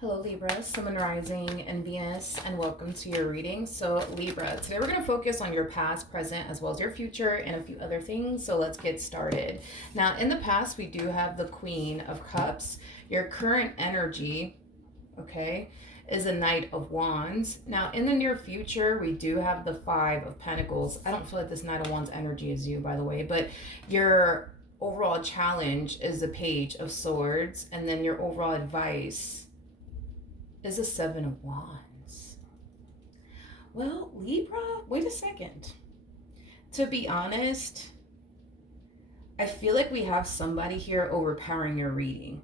Hello Libra, Sun Rising and Venus, and welcome to your reading. So Libra, today we're going to focus on your past, present, as well as your future and a few other things. So let's get started. Now in the past we do have the Queen of Cups. Your current energy, okay, is a Knight of Wands. Now in the near future we do have the Five of Pentacles. I don't feel like this Knight of Wands energy is you, by the way, but your overall challenge is the Page of Swords, and then your overall advice is a Seven of Wands. Well, Libra, wait a second. To be honest, I feel like we have somebody here overpowering your reading.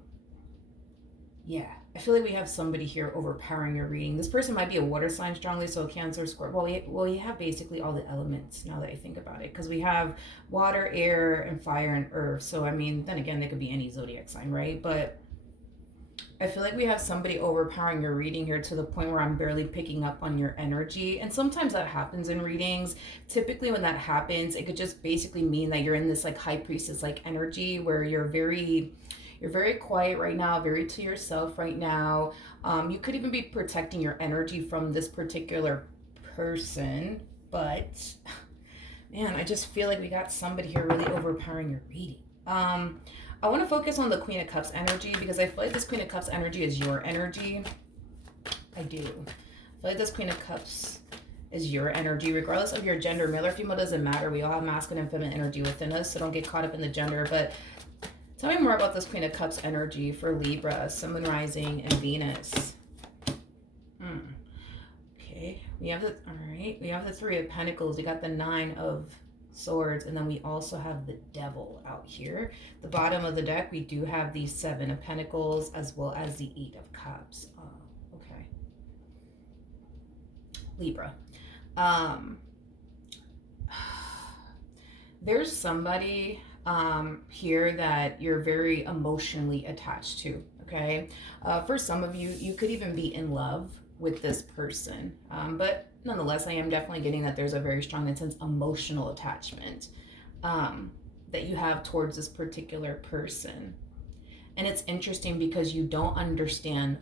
Yeah, I feel like we have somebody here overpowering your reading. This person might be a water sign strongly, so Cancer, Scorpio. Well, we have basically all the elements now that I think about it, because we have water, air, and fire, and earth. So, I mean, then again, they could be any zodiac sign, right? But I feel like we have somebody overpowering your reading here to the point where I'm barely picking up on your energy. And sometimes that happens in readings. Typically when that happens, it could just basically mean that you're in this like high priestess like energy where you're very quiet right now, very to yourself right now. You could even be protecting your energy from this particular person. But man, I just feel like we got somebody here really overpowering your reading. I want to focus on the Queen of Cups energy because I feel like this Queen of Cups energy is your energy. I do. I feel like this Queen of Cups is your energy, regardless of your gender. Male or female doesn't matter. We all have masculine and feminine energy within us, so don't get caught up in the gender. But tell me more about this Queen of Cups energy for Libra, Sun, Rising, and Venus. Okay, we have the, all right, we have the Three of Pentacles. We got the Nine of Swords, and then we also have the Devil out here. The bottom of the deck, we do have the Seven of Pentacles as well as the Eight of Cups. Okay. Libra. There's somebody here that you're very emotionally attached to, okay? For some of you, you could even be in love with this person, but nonetheless, I am definitely getting that there's a very strong, intense emotional attachment that you have towards this particular person. And it's interesting because you don't understand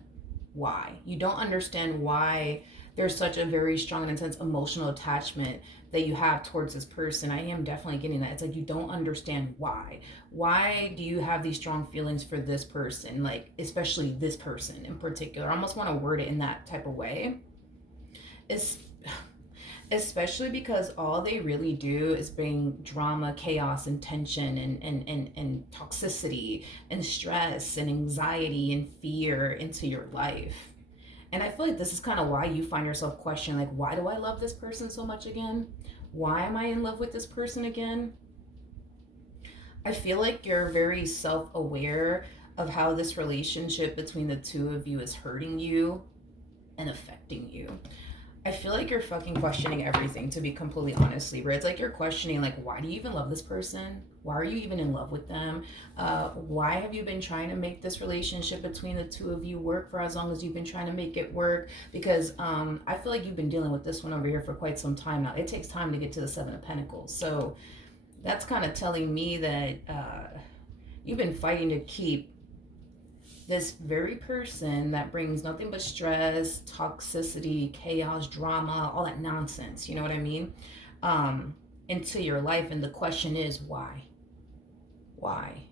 why. You don't understand why there's such a very strong and intense emotional attachment that you have towards this person. I am definitely getting that. It's like you don't understand why. Why do you have these strong feelings for this person? Like, especially this person in particular. I almost want to word it in that type of way. Especially because all they really do is bring drama, chaos, and tension, and toxicity, and stress, and anxiety, and fear into your life. And I feel like this is kind of why you find yourself questioning, like, why do I love this person so much again? Why am I in love with this person again? I feel like you're very self-aware of how this relationship between the two of you is hurting you and affecting you. I feel like you're fucking questioning everything, to be completely honest, Libra. It's like you're questioning, like, why do you even love this person? Why are you even in love with them? Why have you been trying to make this relationship between the two of you work for as long as you've been trying to make it work? Because I feel like you've been dealing with this one over here for quite some time now. It takes time to get to the Seven of Pentacles. So that's kind of telling me that you've been fighting to keep this very person that brings nothing but stress, toxicity, chaos, drama, all that nonsense, you know what I mean, into your life. And the question is, why? Why?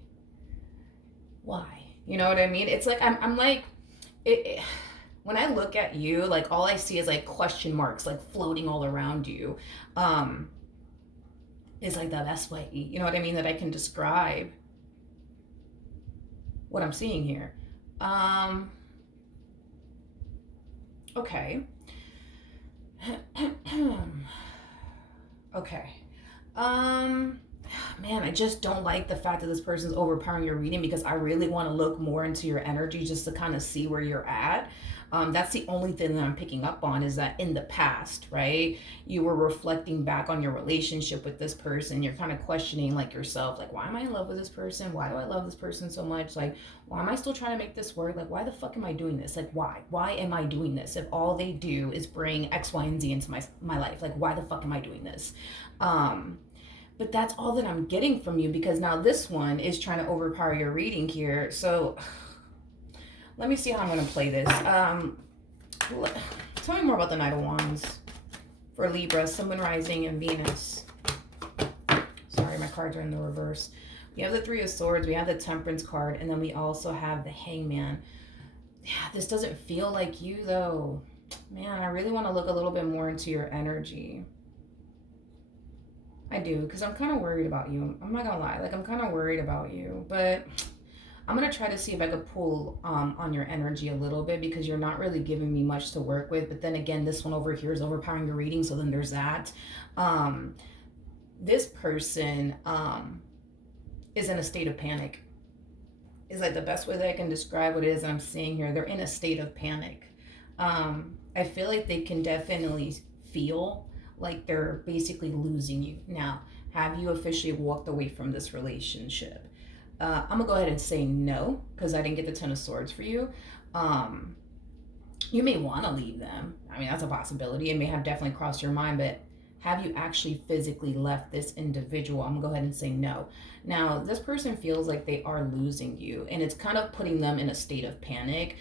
You know what I mean? It's like, I'm like, when I look at you, like, all I see is like question marks, like floating all around you. It's like the best way, you know what I mean, that I can describe what I'm seeing here. Okay. Okay. Man, I just don't like the fact that this person's overpowering your reading, because I really want to look more into your energy just to kind of see where you're at. That's the only thing that I'm picking up on, is that in the past, right, you were reflecting back on your relationship with this person. You're kind of questioning, like, yourself, like, why am I in love with this person? Why do I love this person so much? Like, why am I still trying to make this work? Like, why the fuck am I doing this? Like, why am I doing this if all they do is bring X, Y, and Z into my life? Like, why the fuck am I doing this? But that's all that I'm getting from you, because now this one is trying to overpower your reading here. So Let me see how I'm going to play this. Tell me more about the Knight of Wands for Libra, Sun, Moon, Rising, and Venus. Sorry, my cards are in the reverse. We have the Three of Swords, we have the Temperance card, and then we also have the Hangman. Yeah, this doesn't feel like you, though. Man, I really want to look a little bit more into your energy. I do, because I'm kind of worried about you. I'm not going to lie. Like, I'm kind of worried about you. But I'm going to try to see if I could pull on your energy a little bit, because you're not really giving me much to work with. But then again, this one over here is overpowering your reading, so then there's that. This person is in a state of panic. Is like the best way that I can describe what it is I'm seeing here. They're in a state of panic. I feel like they can definitely feel like they're basically losing you. Now, have you officially walked away from this relationship? I'm gonna go ahead and say no, because I didn't get the Ten of Swords for you. You may want to leave them. I mean, that's a possibility. It may have definitely crossed your mind, but have you actually physically left this individual? I'm gonna go ahead and say no. Now, this person feels like they are losing you, and it's kind of putting them in a state of panic.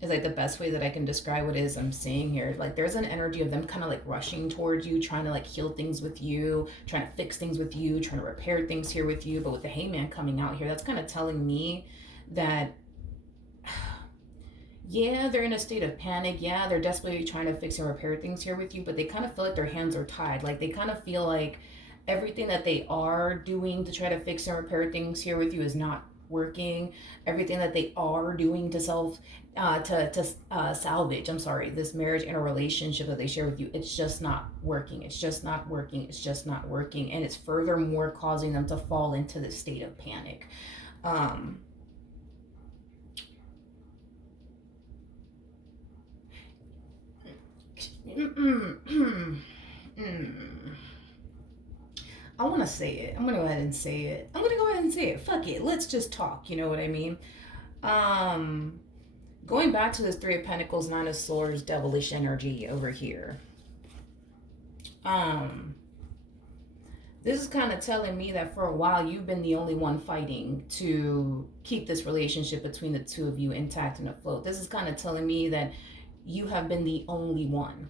Is like the best way that I can describe what it is I'm seeing here. Like, there's an energy of them kind of like rushing towards you, trying to like heal things with you, trying to fix things with you, trying to repair things here with you. But with the Hangman coming out here, that's kind of telling me that yeah, they're in a state of panic. Yeah, they're desperately trying to fix and repair things here with you, but they kind of feel like their hands are tied. Like, they kind of feel like everything that they are doing to try to fix and repair things here with you is not working. Everything that they are doing to salvage, I'm sorry, this marriage and a relationship that they share with you, it's just not working. It's just not working. It's just not working. And it's furthermore causing them to fall into this state of panic. I want to say it. I'm going to go ahead and say it. Fuck it. Let's just talk. You know what I mean? Going back to this Three of Pentacles, Nine of Swords, devilish energy over here. This is kind of telling me that for a while you've been the only one fighting to keep this relationship between the two of you intact and afloat. This is kind of telling me that you have been the only one.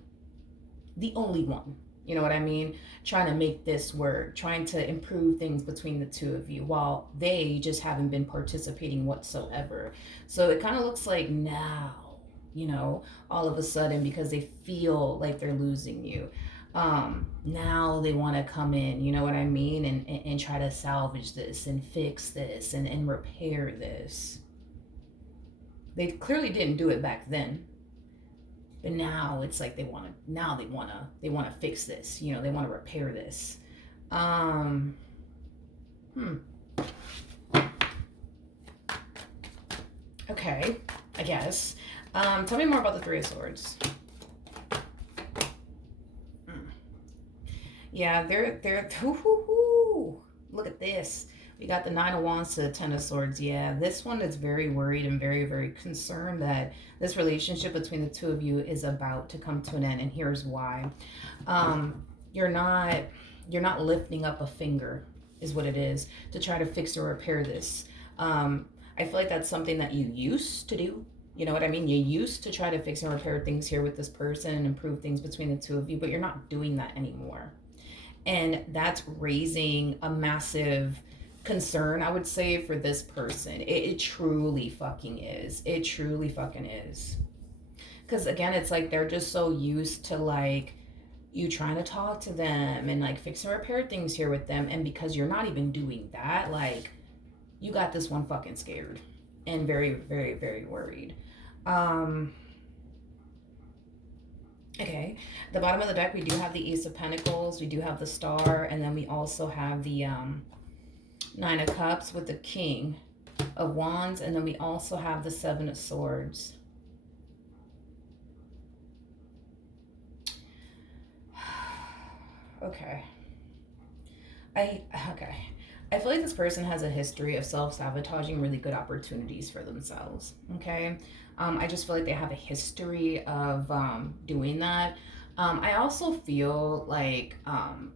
The only one. You know what I mean? Trying to make this work, trying to improve things between the two of you, while they just haven't been participating whatsoever. So it kind of looks like now, you know, all of a sudden, because they feel like they're losing you, now they want to come in, you know what I mean? And try to salvage this and fix this and repair this. They clearly didn't do it back then. But now it's like they want to fix this, you know, they want to repair this. Okay, I guess. Tell me more about the Three of Swords. Yeah, they're look at this. We got the Nine of Wands to the Ten of Swords. Yeah, this one is very worried and very, very concerned that this relationship between the two of you is about to come to an end. And here's why. You're not lifting up a finger, is what it is, to try to fix or repair this. I feel like that's something that you used to do. You know what I mean? You used to try to fix and repair things here with this person and improve things between the two of you, but you're not doing that anymore. And that's raising a massive concern, I would say, for this person. It truly fucking is. It truly fucking is. Because again, it's like they're just so used to like you trying to talk to them and like fix and repair things here with them. And because you're not even doing that, like you got this one fucking scared and very, very, very worried. Okay, the bottom of the deck, we do have the Ace of Pentacles, we do have the Star, and then we also have the Nine of Cups with the King of Wands, and then we also have the Seven of Swords. Okay. I feel like this person has a history of self-sabotaging really good opportunities for themselves, okay? I just feel like they have a history of doing that. I also feel like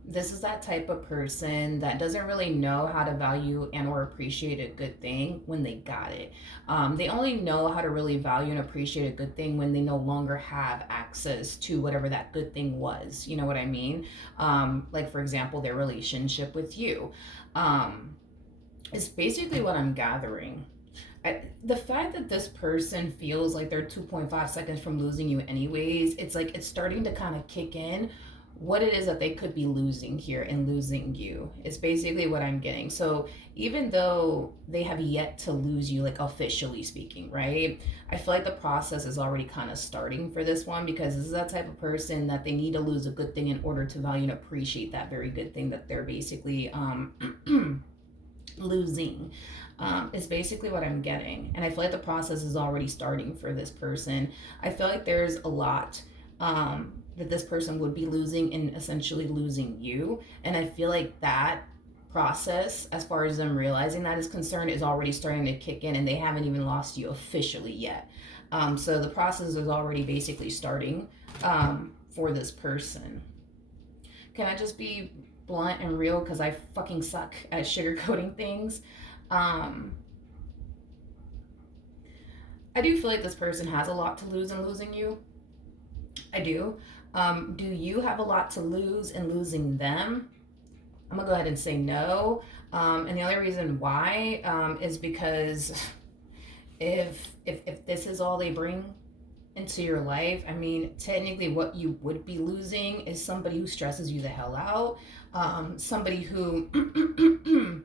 this is that type of person that doesn't really know how to value and or appreciate a good thing when they got it. They only know how to really value and appreciate a good thing when they no longer have access to whatever that good thing was. You know what I mean? Like, for example, their relationship with you. Is basically what I'm gathering. The fact that this person feels like they're 2.5 seconds from losing you anyways, it's like it's starting to kind of kick in what it is that they could be losing here and losing you. It's basically what I'm getting. So even though they have yet to lose you, like officially speaking, right? I feel like the process is already kind of starting for this one, because this is that type of person that they need to lose a good thing in order to value and appreciate that very good thing that they're basically losing, is basically what I'm getting. And I feel like the process is already starting for this person. I feel like there's a lot that this person would be losing in essentially losing you. And I feel like that process, as far as them realizing that is concerned, is already starting to kick in, and they haven't even lost you officially yet. So the process is already basically starting for this person. Can I just be blunt and real, because I fucking suck at sugarcoating things? I do feel like this person has a lot to lose in losing you. I do. Do you have a lot to lose in losing them? I'm gonna go ahead and say no. And the only reason why is because if this is all they bring into your life, I mean, technically what you would be losing is somebody who stresses you the hell out, somebody who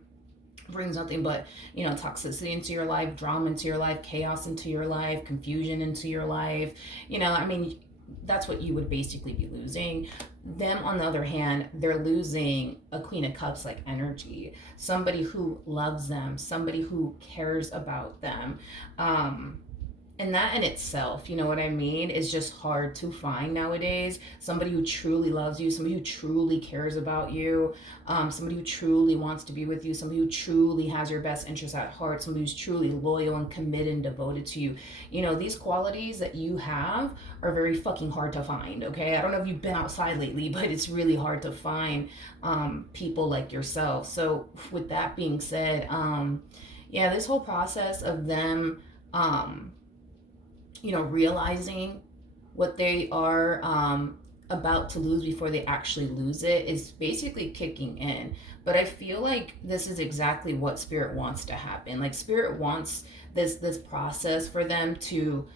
brings nothing but, toxicity into your life, drama into your life, chaos into your life, confusion into your life. I mean, that's what you would basically be losing. Them, on the other hand, they're losing a Queen of Cups like energy, somebody who loves them, somebody who cares about them. And that in itself, you know what I mean, is just hard to find nowadays. Somebody who truly loves you, somebody who truly cares about you, somebody who truly wants to be with you, somebody who truly has your best interests at heart, somebody who's truly loyal and committed and devoted to you. These qualities that you have are very fucking hard to find, okay? I don't know if you've been outside lately, but it's really hard to find people like yourself. So with that being said, yeah, this whole process of them realizing what they are about to lose before they actually lose it is basically kicking in. But I feel like this is exactly what Spirit wants to happen. Like, Spirit wants this process for them to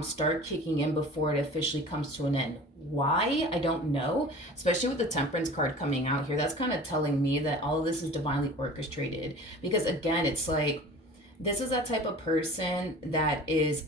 start kicking in before it officially comes to an end. Why? I don't know. Especially with the Temperance card coming out here, that's kind of telling me that all of this is divinely orchestrated. Because again, it's like, this is that type of person that is,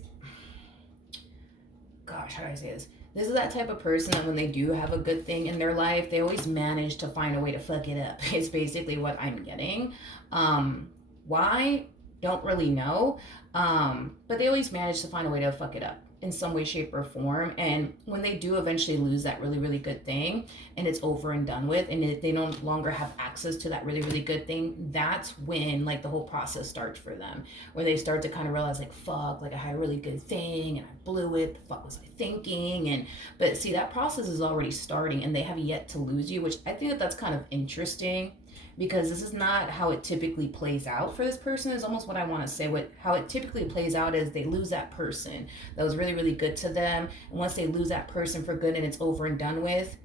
gosh, how do I say this? This is that type of person that when they do have a good thing in their life, they always manage to find a way to fuck it up. It's basically what I'm getting. Why? Don't really know. But they always manage to find a way to fuck it up in some way, shape, or form. And when they do eventually lose that really, really good thing, and it's over and done with, and they no longer have access to that really, really good thing, that's when like the whole process starts for them, where they start to kind of realize like, fuck, like I had a really good thing and I blew it. The fuck was I thinking? But see, that process is already starting, and they have yet to lose you, which I think that's kind of interesting, because this is not how it typically plays out for this person, is almost what I want to say. How it typically plays out is they lose that person that was really, really good to them. And once they lose that person for good and it's over and done with,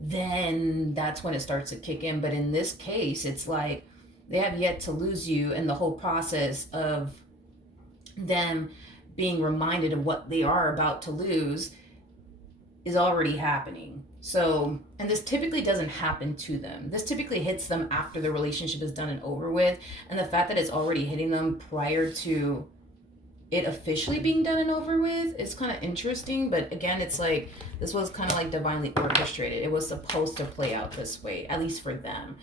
then that's when it starts to kick in. But in this case, it's like they have yet to lose you, and the whole process of them being reminded of what they are about to lose is already happening. So, and this typically doesn't happen to them. This typically hits them after the relationship is done and over with. And the fact that it's already hitting them prior to it officially being done and over with is kind of interesting. But again, it's like, this was kind of like divinely orchestrated. It was supposed to play out this way, at least for them.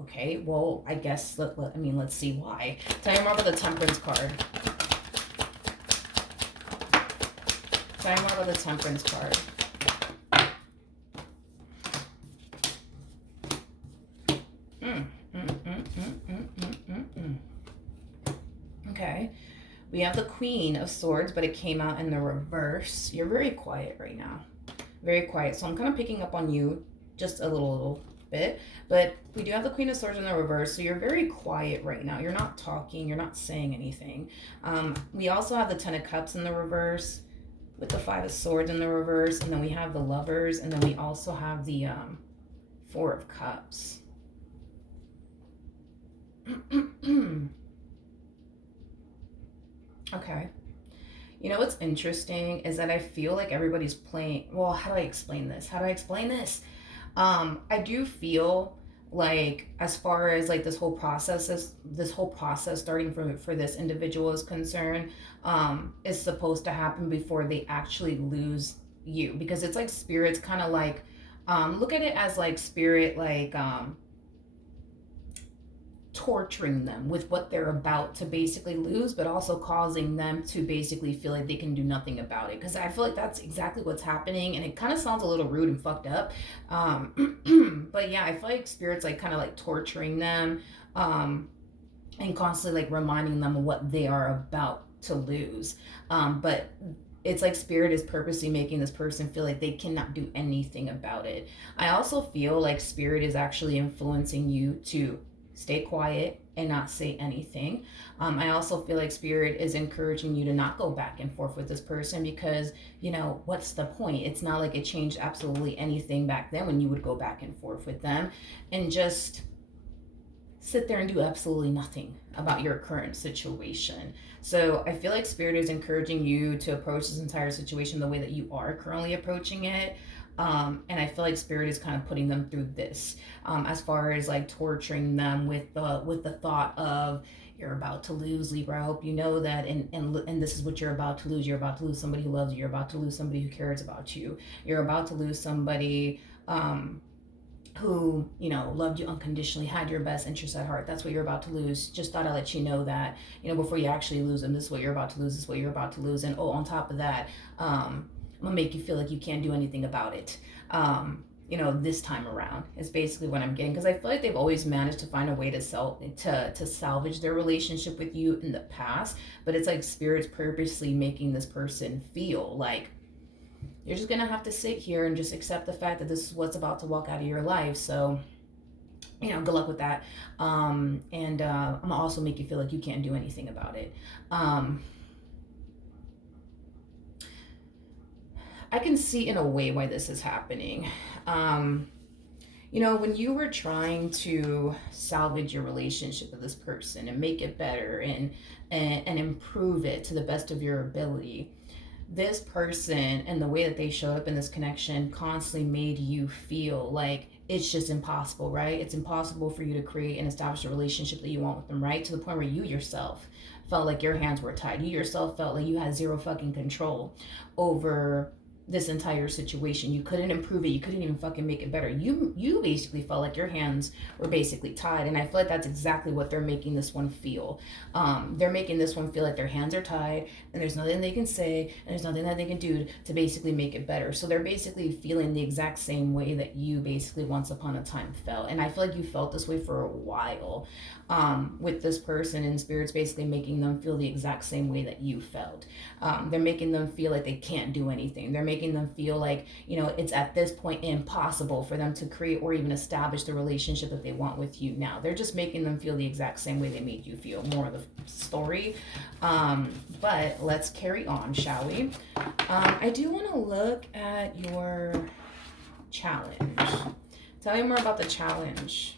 Okay, well, I guess, let's see why. Tell me more about the Temperance card. Tell me more about the Temperance card. Okay, we have the Queen of Swords, but it came out in the reverse. You're very quiet right now. very quiet. So I'm kind of picking up on you just a little bit. But we do have the Queen of Swords in the reverse, so you're very quiet right now. You're not talking, you're not saying anything. We also have the Ten of Cups in the reverse with the Five of Swords in the reverse, and then we have the Lovers, and then we also have the Four of Cups. Okay. You know what's interesting is that I feel like everybody's playing. Well, how do I explain this? I do feel like, as far as like this whole process starting from for this individual is concerned, is supposed to happen before they actually lose you, because it's like spirit's kind of like, look at it as like spirit, like torturing them with what they're about to basically lose, but also causing them to basically feel like they can do nothing about it. Because I feel like that's exactly what's happening, and it kind of sounds a little rude and fucked up. But yeah, I feel like spirit's like kind of like torturing them, and constantly like reminding them of what they are about to lose. But it's like spirit is purposely making this person feel like they cannot do anything about it. I also feel like spirit is actually influencing you to stay quiet and not say anything. I also feel like spirit is encouraging you to not go back and forth with this person, because, you know, what's the point? It's not like it changed absolutely anything back then when you would go back and forth with them and just sit there and do absolutely nothing about your current situation. So I feel like spirit is encouraging you to approach this entire situation the way that you are currently approaching it. And I feel like spirit is kind of putting them through this, as far as like torturing them with the thought of, you're about to lose, Libra. I hope you know that, and this is what you're about to lose. You're about to lose somebody who loves you. You're about to lose somebody who cares about you. You're about to lose somebody who, you know, loved you unconditionally, had your best interest at heart. That's what you're about to lose. Just thought I'd let you know that, you know, before you actually lose them, this is what you're about to lose. This is what you're about to lose. And oh, on top of that, I'm gonna make you feel like you can't do anything about it. You know, this time around is basically what I'm getting, because I feel like they've always managed to find a way to salvage their relationship with you in the past, but it's like spirit's purposely making this person feel like you're just gonna have to sit here and just accept the fact that this is what's about to walk out of your life. So, you know, good luck with that. I'm gonna also make you feel like you can't do anything about it. I can see in a way why this is happening. You know, when you were trying to salvage your relationship with this person and make it better and improve it to the best of your ability, this person and the way that they showed up in this connection constantly made you feel like it's just impossible, right? It's impossible for you to create and establish a relationship that you want with them, right? To the point where you yourself felt like your hands were tied. You yourself felt like you had zero fucking control over this entire situation. You couldn't improve it. You couldn't even fucking make it better. You basically felt like your hands were basically tied. And I feel like that's exactly what they're making this one feel. They're making this one feel like their hands are tied and there's nothing they can say and there's nothing that they can do to basically make it better. So they're basically feeling the exact same way that you basically once upon a time felt. And I feel like you felt this way for a while, with this person, and spirit's basically making them feel the exact same way that you felt. They're making them feel like they can't do anything. They're making them feel like, you know, it's at this point impossible for them to create or even establish the relationship that they want with you now. They're just making them feel the exact same way they made you feel. More of the story. But let's carry on, shall we? I do want to look at your challenge. Tell me more about the challenge.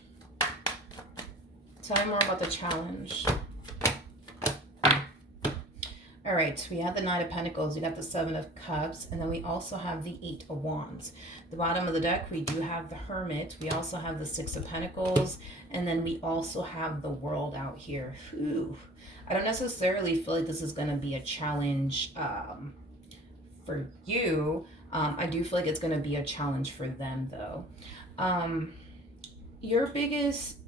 Tell me more about the challenge. All right, we have the Knight of Pentacles, we got the Seven of Cups, and then we also have the Eight of Wands. The bottom of the deck, we do have the Hermit. We also have the Six of Pentacles, and then we also have the World out here. Ooh. I don't necessarily feel like this is going to be a challenge for you. I do feel like it's going to be a challenge for them, though. Your biggest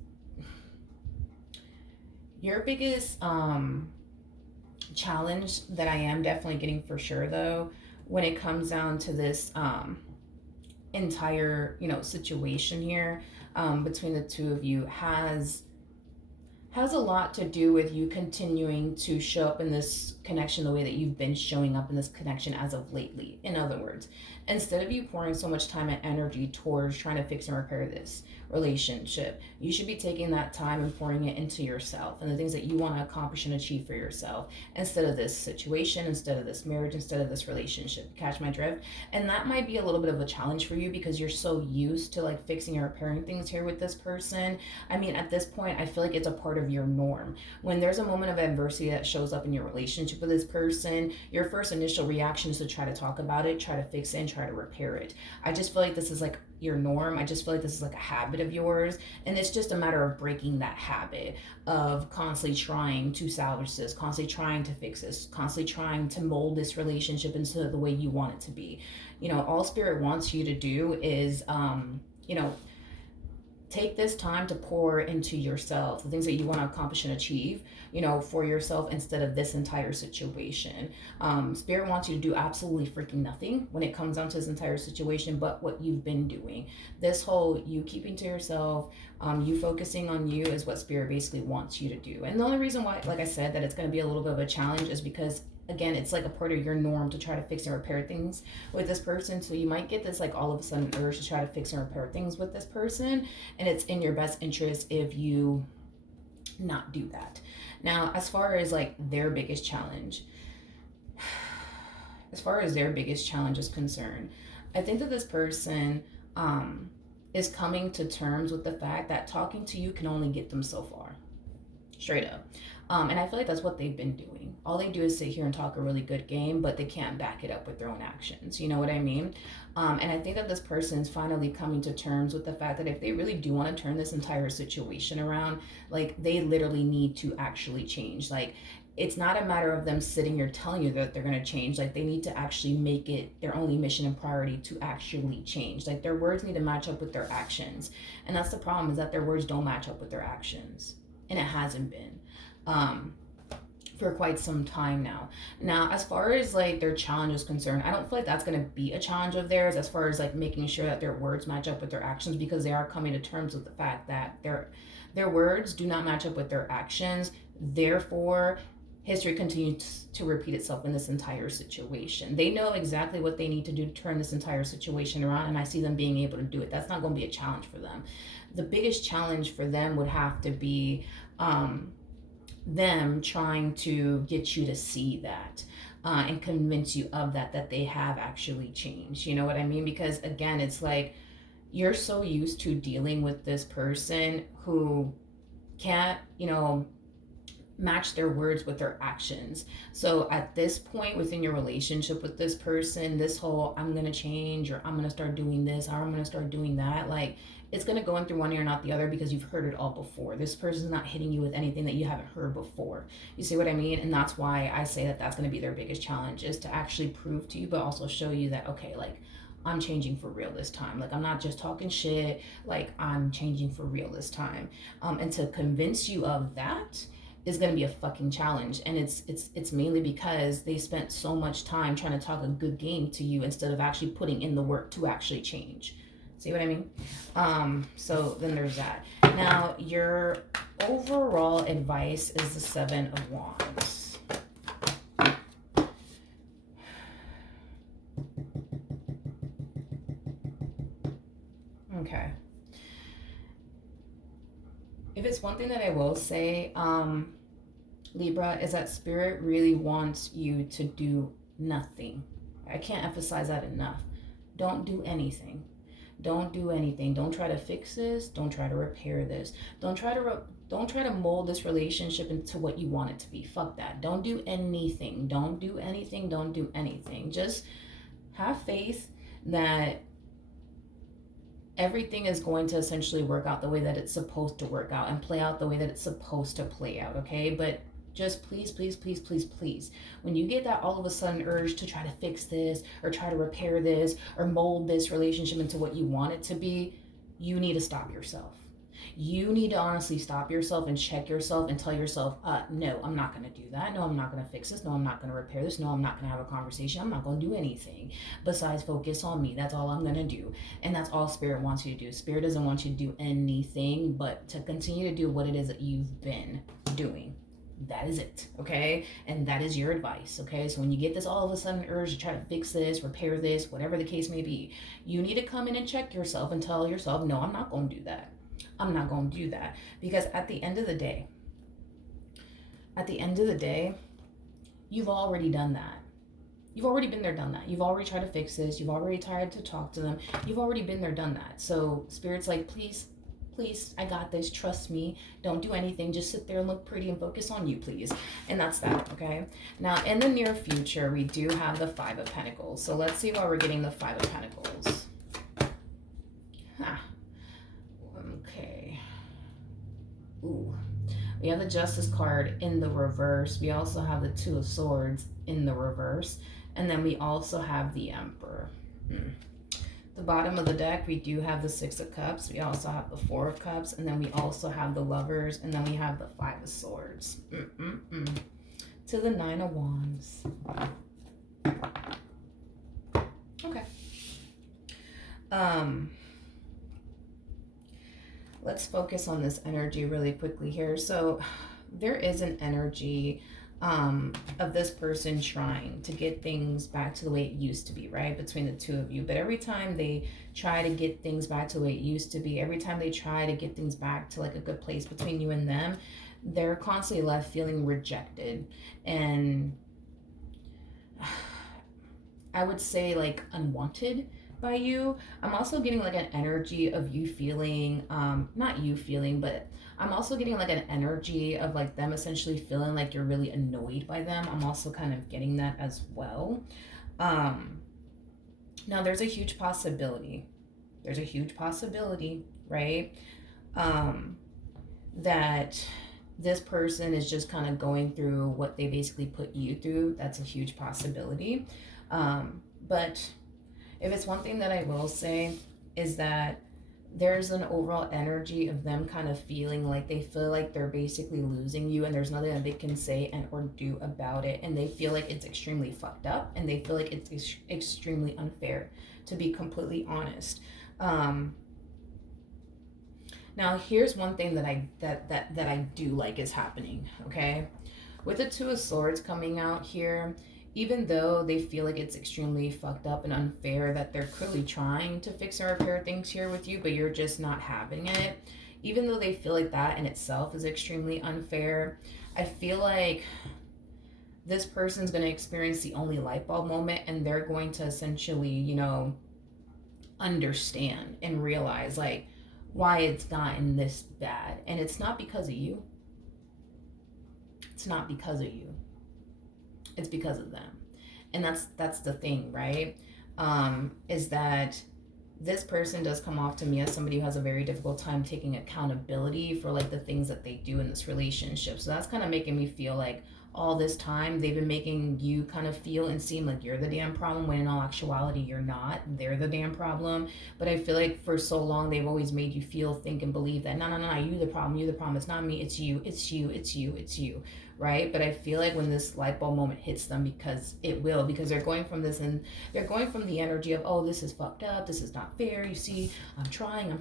challenge that I am definitely getting for sure, though, when it comes down to this entire, you know, situation here between the two of you has a lot to do with you continuing to show up in this connection the way that you've been showing up in this connection as of lately. In other words, instead of you pouring so much time and energy towards trying to fix and repair this relationship, you should be taking that time and pouring it into yourself and the things that you want to accomplish and achieve for yourself, instead of this situation, instead of this marriage, instead of this relationship. Catch my drift? And that might be a little bit of a challenge for you because you're so used to like fixing and repairing things here with this person. I mean, at this point, I feel like it's a part of your norm. When there's a moment of adversity that shows up in your relationship with this person, your first initial reaction is to try to talk about it, try to fix it, and try to repair it. I just feel like this is like your norm. I just feel like this is like a habit of yours, and it's just a matter of breaking that habit of constantly trying to salvage this, constantly trying to fix this, constantly trying to mold this relationship into the way you want it to be. You know, all spirit wants you to do is you know, take this time to pour into yourself, the things that you want to accomplish and achieve, you know, for yourself, instead of this entire situation. Spirit wants you to do absolutely freaking nothing when it comes down to this entire situation, but what you've been doing. This whole you keeping to yourself, you focusing on you is what Spirit basically wants you to do. And the only reason why, like I said, that it's going to be a little bit of a challenge is because, again, it's like a part of your norm to try to fix and repair things with this person. So you might get this like all of a sudden urge to try to fix and repair things with this person, and it's in your best interest if you not do that. Now, as far as like their biggest challenge, is concerned, I think that this person is coming to terms with the fact that talking to you can only get them so far. Straight up. And I feel like that's what they've been doing. All they do is sit here and talk a really good game, but they can't back it up with their own actions. You know what I mean? And I think that this person is finally coming to terms with the fact that if they really do want to turn this entire situation around, like, they literally need to actually change. Like, it's not a matter of them sitting here telling you that they're going to change. Like, they need to actually make it their only mission and priority to actually change. Like, their words need to match up with their actions. And that's the problem, is that their words don't match up with their actions. And it hasn't been for quite some time now. Now, as far as like their challenge is concerned, I don't feel like that's going to be a challenge of theirs as far as like making sure that their words match up with their actions, because they are coming to terms with the fact that their words do not match up with their actions. Therefore, history continues to repeat itself in this entire situation. They know exactly what they need to do to turn this entire situation around, and I see them being able to do it. That's not going to be a challenge for them. The biggest challenge for them would have to be them trying to get you to see that and convince you of that they have actually changed. You know what I mean? Because again, it's like you're so used to dealing with this person who can't, you know, match their words with their actions. So at this point within your relationship with this person, this whole I'm gonna change, or I'm gonna start doing this, or I'm gonna start doing that, like, it's gonna go in through one ear, not the other, because you've heard it all before. This person's not hitting you with anything that you haven't heard before. You see what I mean? And that's why I say that that's gonna be their biggest challenge, is to actually prove to you, but also show you that, okay, like, I'm changing for real this time. Like, I'm not just talking shit, like, I'm changing for real this time. And to convince you of that is going to be a fucking challenge. And it's mainly because they spent so much time trying to talk a good game to you instead of actually putting in the work to actually change. See what I mean? So then there's that. Now, your overall advice is the 7 of Wands. Okay. If it's one thing that I will say, Libra, is that Spirit really wants you to do nothing. I can't emphasize that enough. Don't do anything. Don't do anything. Don't try to fix this. Don't try to repair this. Don't try to mold this relationship into what you want it to be. Fuck that. Don't do anything. Don't do anything. Don't do anything. Just have faith that everything is going to essentially work out the way that it's supposed to work out and play out the way that it's supposed to play out, okay? But just please, please, please, please, please, when you get that all of a sudden urge to try to fix this or try to repair this or mold this relationship into what you want it to be, you need to stop yourself. You need to honestly stop yourself and check yourself and tell yourself, no, I'm not going to do that. No, I'm not going to fix this. No, I'm not going to repair this. No, I'm not going to have a conversation. I'm not going to do anything besides focus on me. That's all I'm going to do. And that's all Spirit wants you to do. Spirit doesn't want you to do anything but to continue to do what it is that you've been doing. That is it, okay? And that is your advice, okay? So when you get this all of a sudden urge to try to fix this, repair this, whatever the case may be, you need to come in and check yourself and tell yourself, no, I'm not going to do that. I'm not going to do that. Because at the end of the day, you've already done that. You've already been there, done that. You've already tried to fix this. You've already tried to talk to them. You've already been there, done that. So Spirit's like, please, I got this. Trust me. Don't do anything. Just sit there and look pretty and focus on you, please. And that's that, okay? Now, in the near future, we do have the Five of Pentacles. So let's see why we're getting the Five of Pentacles. Okay. Ooh. We have the Justice card in the reverse. We also have the Two of Swords in the reverse. And then we also have the Emperor. The bottom of the deck, we do have the Six of Cups. We also have the Four of Cups. And then we also have the Lovers. And then we have the Five of Swords. To the Nine of Wands. Okay. Let's focus on this energy really quickly here. So there is an energy of this person trying to get things back to the way it used to be, right? Between the two of you. But every time they try to get things back to the way it used to be, every time they try to get things back to like a good place between you and them, they're constantly left feeling rejected. And I would say like unwanted by you. I'm also getting like an energy of you feeling, not you feeling, but I'm also getting like an energy of like them essentially feeling like you're really annoyed by them. I'm also kind of getting that as well. Now there's a huge possibility. Right? That this person is just kind of going through what they basically put you through. That's a huge possibility. But if it's one thing that I will say is that there's an overall energy of them kind of feeling like they feel like they're basically losing you and there's nothing that they can say and or do about it. And they feel like it's extremely fucked up and they feel like it's extremely unfair, to be completely honest. Now here's one thing that I do like is happening, okay? With the Two of Swords coming out here, even though they feel like it's extremely fucked up and unfair that they're clearly trying to fix and repair things here with you, but you're just not having it, even though they feel like that in itself is extremely unfair, I feel like this person's going to experience the only light bulb moment and they're going to essentially, you know, understand and realize like why it's gotten this bad. And it's not because of you. It's not because of you. It's because of them. And that's the thing, right? Is that this person does come off to me as somebody who has a very difficult time taking accountability for like the things that they do in this relationship. So that's kind of making me feel like all this time they've been making you kind of feel and seem like you're the damn problem, when in all actuality you're not. They're the damn problem. But I feel like for so long they've always made you feel, think, and believe that no, you the problem, it's not me, it's you, right? But I feel like when this light bulb moment hits them, because it will, because they're going from this and they're going from the energy of, oh, this is fucked up, this is not fair, you see, I'm trying,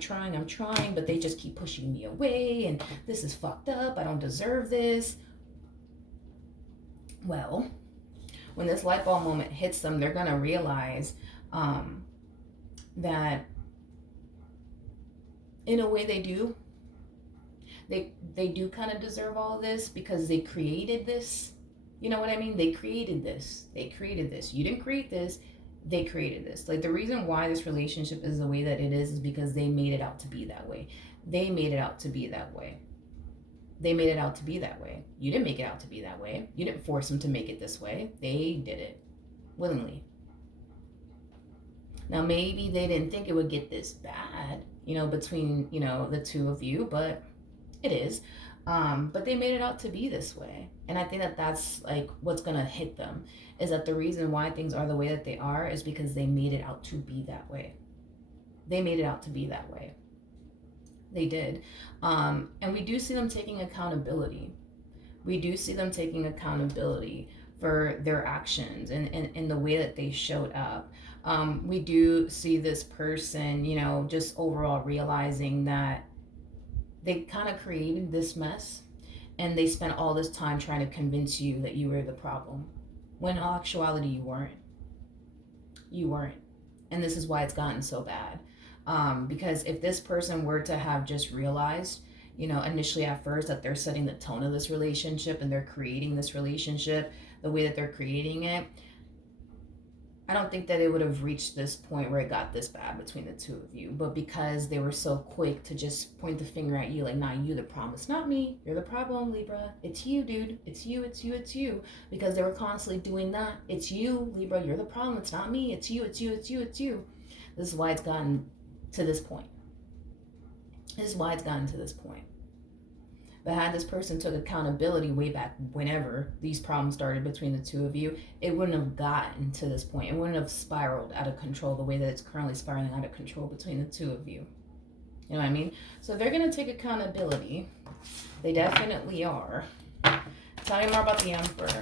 but they just keep pushing me away, and this is fucked up, I don't deserve this. Well, when this light bulb moment hits them, they're going to realize that in a way they do. They do kind of deserve all of this because they created this. You know what I mean? They created this. You didn't create this. They created this. Like the reason why this relationship is the way that it is because they made it out to be that way. They made it out to be that way. You didn't make it out to be that way. You didn't force them to make it this way. They did it willingly. Now, maybe they didn't think it would get this bad, you know, between, you know, the two of you, but it is. But they made it out to be this way. And I think that that's like what's going to hit them, is that the reason why things are the way that they are is because they made it out to be that way. They did. And we do see them taking accountability. For their actions and the way that they showed up. We do see this person, you know, just overall realizing that they kind of created this mess And they spent all this time trying to convince you that you were the problem, when in all actuality you weren't. You weren't. And this is why it's gotten so bad. Because if this person were to have just realized, initially at first, that they're setting the tone of this relationship and they're creating this relationship the way that they're creating it, I don't think that it would have reached this point where it got this bad between the two of you. But because they were so quick to just point the finger at you, like, nah, you the problem. It's not me. You're the problem, Libra. It's you, dude. It's you, it's you, it's you. Because they were constantly doing that. It's you, Libra. You're the problem. It's not me. It's you, it's you, it's you, it's you. This is why it's gotten to this point. This is why it's gotten to this point. But had this person took accountability way back whenever these problems started between the two of you, it wouldn't have gotten to this point. It wouldn't have spiraled out of control the way that it's currently spiraling out of control between the two of you. You know what I mean? So they're going to take accountability. They definitely are. Tell me more about the Emperor.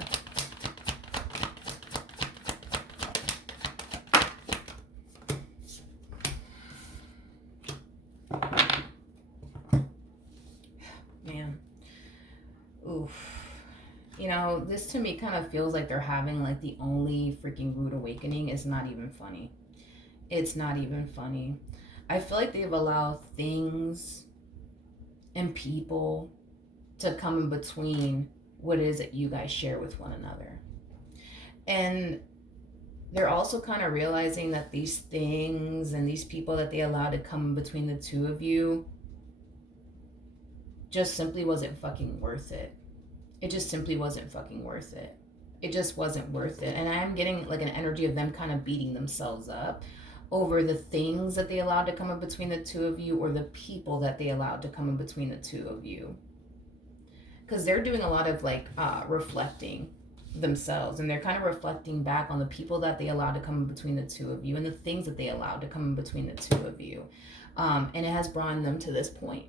Man. Oof. This to me kind of feels like they're having like the only freaking rude awakening. Is not even funny. It's not even funny. I feel like they've allowed things and people to come in between what it is that you guys share with one another. And they're also kind of realizing that these things and these people that they allowed to come in between the two of you just simply wasn't fucking worth it. It just simply wasn't fucking worth it. It just wasn't worth it. And I am getting like an energy of them kind of beating themselves up over the things that they allowed to come in between the two of you, or the people that they allowed to come in between the two of you. Because they're doing a lot of like reflecting themselves, and they're kind of reflecting back on the people that they allowed to come in between the two of you and the things that they allowed to come in between the two of you. And it has brought them to this point.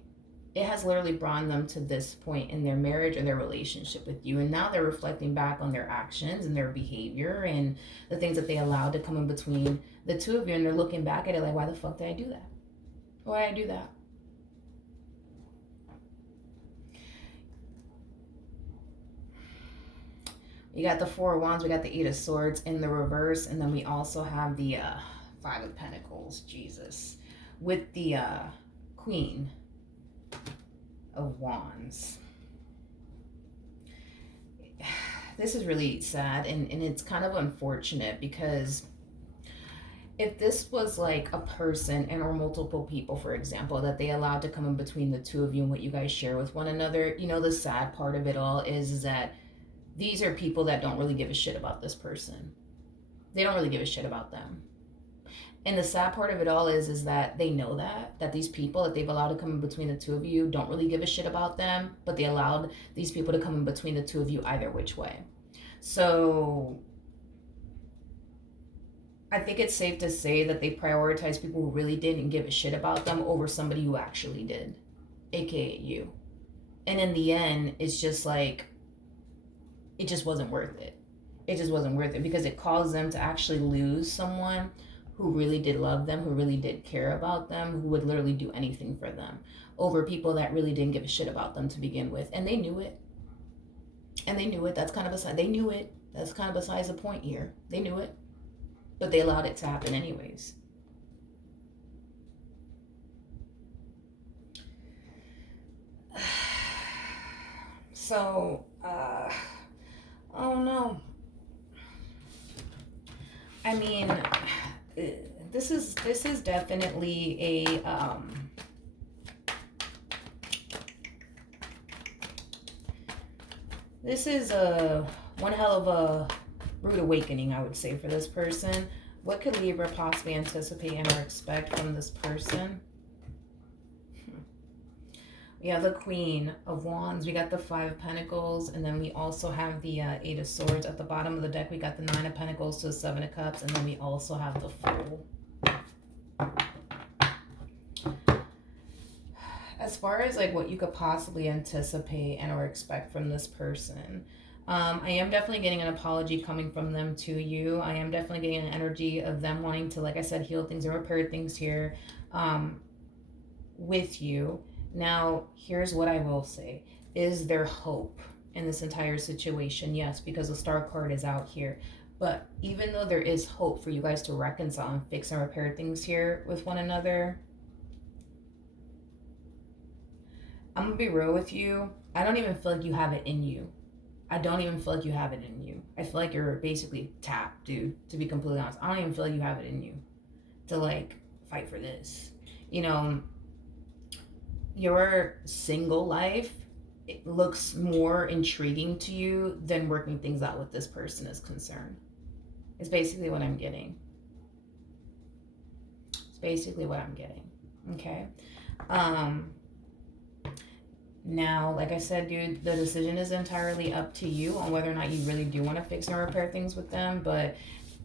It has literally brought them to this point in their marriage or their relationship with you. And now they're reflecting back on their actions and their behavior and the things that they allowed to come in between the two of you. And they're looking back at it like, why the fuck did I do that? Why did I do that? You got the Four of Wands, we got the Eight of Swords in the reverse, and then we also have the Five of Pentacles, Jesus, with the Queen of Wands. This is really sad, and it's kind of unfortunate, because if this was like a person and or multiple people, for example, that they allowed to come in between the two of you and what you guys share with one another, the sad part of it all is that these are people that don't really give a shit about this person. They don't really give a shit about them. And the sad part of it all is that they know that these people that they've allowed to come in between the two of you don't really give a shit about them, but they allowed these people to come in between the two of you either which way. So I think it's safe to say that they prioritize people who really didn't give a shit about them over somebody who actually did, aka you. And in the end, it's just like, it just wasn't worth it. It just wasn't worth it, because it caused them to actually lose someone who really did love them, who really did care about them, who would literally do anything for them, over people that really didn't give a shit about them to begin with. And they knew it. And they knew it. That's kind of aside. They knew it. That's kind of besides the point here. They knew it. But they allowed it to happen anyways. So, oh no. I mean, this is definitely a this is a one hell of a rude awakening, I would say, for this person. What could Libra possibly anticipate and or expect from this person? We have the Queen of Wands, we got the Five of Pentacles, and then we also have the Eight of Swords. At the bottom of the deck, we got the Nine of Pentacles to the Seven of Cups, and then we also have the Fool. As far as like what you could possibly anticipate and or expect from this person, I am definitely getting an apology coming from them to you. I am definitely getting an energy of them wanting to, like I said, heal things and repair things here with you. Now, here's what I will say. Is there hope in this entire situation? Yes, because the star card is out here. But even though there is hope for you guys to reconcile and fix and repair things here with one another, I'm gonna be real with you. I don't even feel like you have it in you. I don't even feel like you have it in you. I feel like you're basically tapped, dude, to be completely honest. I don't even feel like you have it in you to like fight for this. You know, your single life, it looks more intriguing to you than working things out with this person is concerned. It's basically what I'm getting. It's basically what I'm getting. Okay. Um Now, like I said, dude, the decision is entirely up to you on whether or not you really do want to fix and repair things with them. But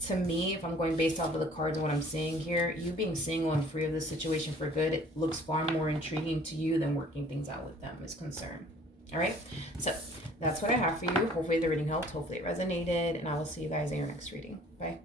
to me, if I'm going based off of the cards and what I'm seeing here, you being single and free of this situation for good, it looks far more intriguing to you than working things out with them is concerned. All right, so that's what I have for you. Hopefully the reading helped. Hopefully it resonated, and I will see you guys in your next reading. Bye.